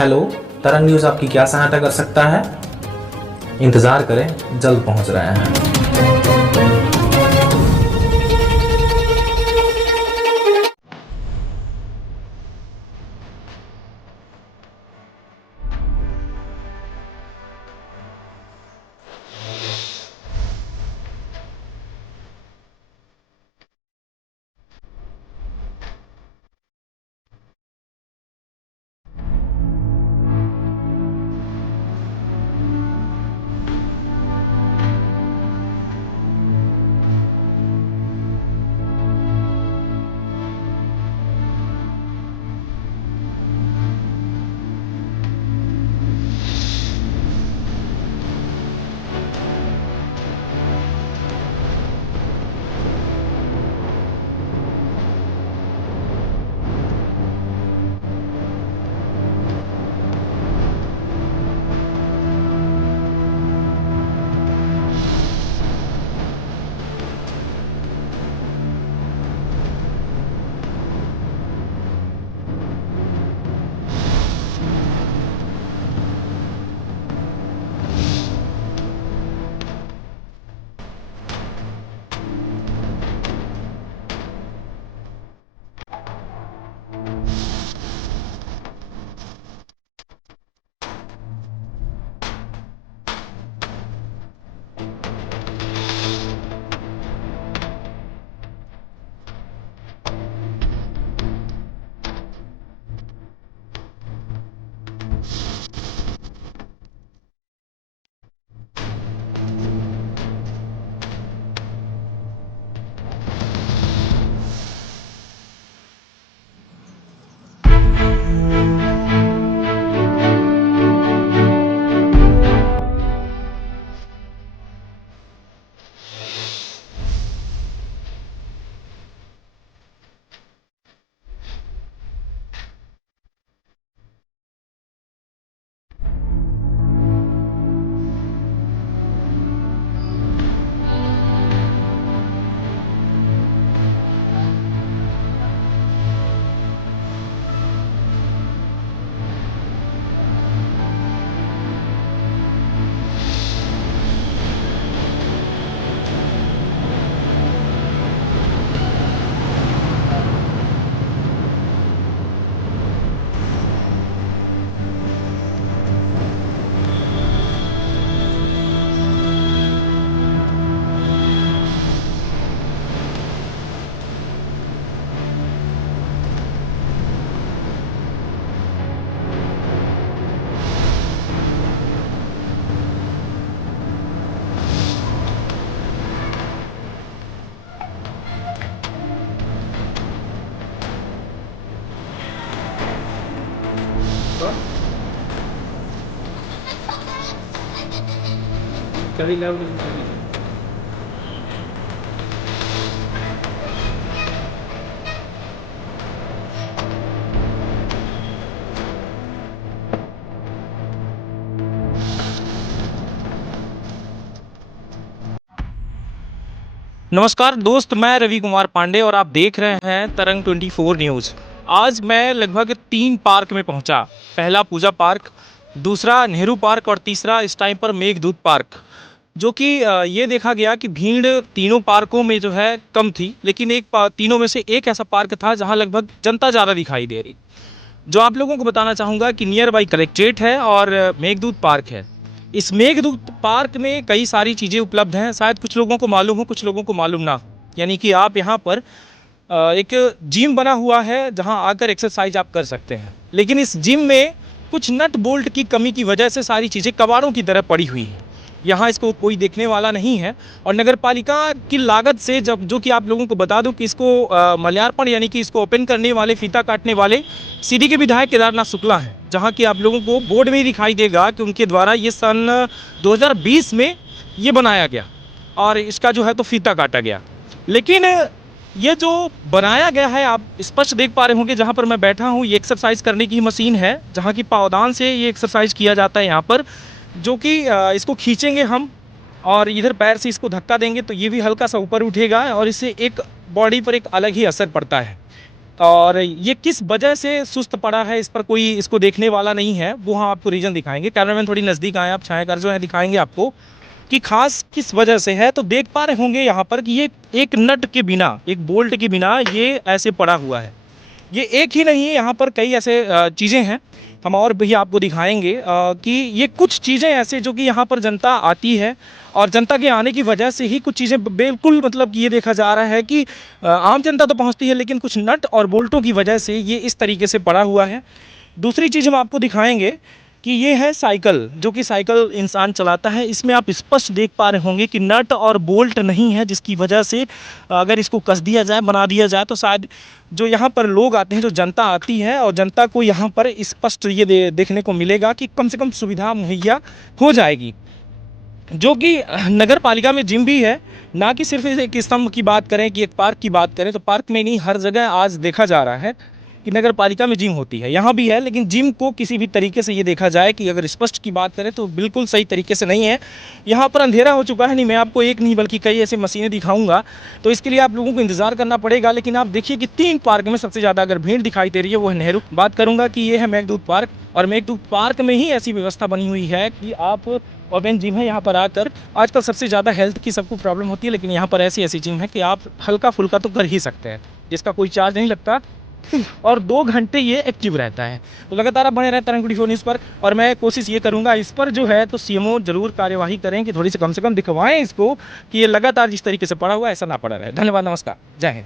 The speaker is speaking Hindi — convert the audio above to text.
हेलो, तरंग न्यूज़ आपकी क्या सहायता कर सकता है? इंतज़ार करें, जल्द पहुंच रहे हैं। नमस्कार दोस्त, मैं रवि कुमार पांडे और आप देख रहे हैं तरंग 24 न्यूज़। आज मैं लगभग 3 पार्क में पहुंचा। पहला पूजा पार्क, दूसरा नेहरू पार्क और तीसरा इस टाइम पर मेघदूत पार्क। जो कि ये देखा गया कि भीड़ तीनों पार्कों में जो है कम थी, लेकिन तीनों में से एक ऐसा पार्क था जहां लगभग जनता ज़्यादा दिखाई दे रही। जो आप लोगों को बताना चाहूँगा कि नियर बाई कलेक्ट्रेट है और मेघदूत पार्क है। इस मेघदूत पार्क में कई सारी चीज़ें उपलब्ध हैं, शायद कुछ लोगों को मालूम हो, कुछ लोगों को मालूम ना। यानी कि आप यहाँ पर एक जिम बना हुआ है जहाँ आकर एक्सरसाइज आप कर सकते हैं, लेकिन इस जिम में कुछ नट बोल्ट की कमी की वजह से सारी चीज़ें कबाड़ों की तरह पड़ी हुई हैं। यहाँ इसको कोई देखने वाला नहीं है और नगर पालिका की लागत से जब जो कि आप लोगों को बता दूं कि इसको मल्यार्पण यानी कि इसको ओपन करने वाले, फीता काटने वाले सीधी के विधायक केदारनाथ शुक्ला हैं, जहाँ की आप लोगों को बोर्ड में ही दिखाई देगा कि उनके द्वारा ये सन 2020 में ये बनाया गया और इसका जो है तो फीता काटा गया। लेकिन ये जो बनाया गया है आप स्पष्ट देख पा रहे होंगे, जहाँ पर मैं बैठा हूँ ये एक्सरसाइज करने की मशीन है, जहाँ की पावदान से ये एक्सरसाइज किया जाता है यहाँ पर। जो कि इसको खींचेंगे हम और इधर पैर से इसको धक्का देंगे तो ये भी हल्का सा ऊपर उठेगा और इससे एक बॉडी पर एक अलग ही असर पड़ता है। और ये किस वजह से सुस्त पड़ा है, इस पर कोई इसको देखने वाला नहीं है, वो हम आपको रीज़न दिखाएंगे। कैमरामैन थोड़ी नज़दीक आए, आप छायाकार जो है दिखाएंगे आपको कि खास किस वजह से है। तो देख पा रहे होंगे यहाँ पर कि ये एक नट के बिना, एक बोल्ट के बिना ये ऐसे पड़ा हुआ है। ये एक ही नहीं है, यहाँ पर कई ऐसे चीज़ें हैं, हम और भी आपको दिखाएंगे कि ये कुछ चीज़ें ऐसे जो कि यहाँ पर जनता आती है और जनता के आने की वजह से ही कुछ चीज़ें बिल्कुल मतलब कि ये देखा जा रहा है कि आम जनता तो पहुँचती है, लेकिन कुछ नट और बोल्टों की वजह से ये इस तरीके से पड़ा हुआ है। दूसरी चीज़ हम आपको दिखाएंगे कि ये है साइकिल, जो कि साइकिल इंसान चलाता है। इसमें आप स्पष्ट देख पा रहे होंगे कि नट और बोल्ट नहीं है, जिसकी वजह से अगर इसको कस दिया जाए, बना दिया जाए, तो शायद जो यहाँ पर लोग आते हैं, जो जनता आती है, और जनता को यहाँ पर स्पष्ट ये देखने को मिलेगा कि कम से कम सुविधा मुहैया हो जाएगी। जो कि नगर पालिका में जिम भी है, ना कि सिर्फ एक स्तंभ की बात करें कि एक पार्क की बात करें, तो पार्क में नहीं, हर जगह आज देखा जा रहा है कि नगर पालिका में जिम होती है, यहाँ भी है। लेकिन जिम को किसी भी तरीके से ये देखा जाए कि अगर स्पष्ट की बात करें तो बिल्कुल सही तरीके से नहीं है। यहाँ पर अंधेरा हो चुका है, नहीं मैं आपको एक नहीं बल्कि कई ऐसे मशीनें दिखाऊंगा, तो इसके लिए आप लोगों को इंतजार करना पड़ेगा। लेकिन आप देखिए कि 3 पार्क में सबसे ज़्यादा अगर भीड़ दिखाई दे रही है वो है नेहरू। बात करूँगा कि ये है मेघदूत पार्क, और मेघदूत पार्क में ही ऐसी व्यवस्था बनी हुई है कि आप ओपन जिम है, यहाँ पर आकर आजकल सबसे ज़्यादा हेल्थ की सबको प्रॉब्लम होती है, लेकिन यहाँ पर ऐसी जिम है कि आप हल्का फुल्का तो कर ही सकते हैं, जिसका कोई चार्ज नहीं लगता, और 2 घंटे ये एक्टिव रहता है। तो लगातार आप बने रहें तरंग 24 न्यूज़ पर, और मैं कोशिश ये करूँगा इस पर जो है तो सीएमओ जरूर कार्यवाही करें कि थोड़ी सी कम से कम दिखवाएं इसको कि ये लगातार जिस तरीके से पड़ा हुआ है ऐसा ना पड़ा रहे। धन्यवाद, नमस्कार, जय हिंद।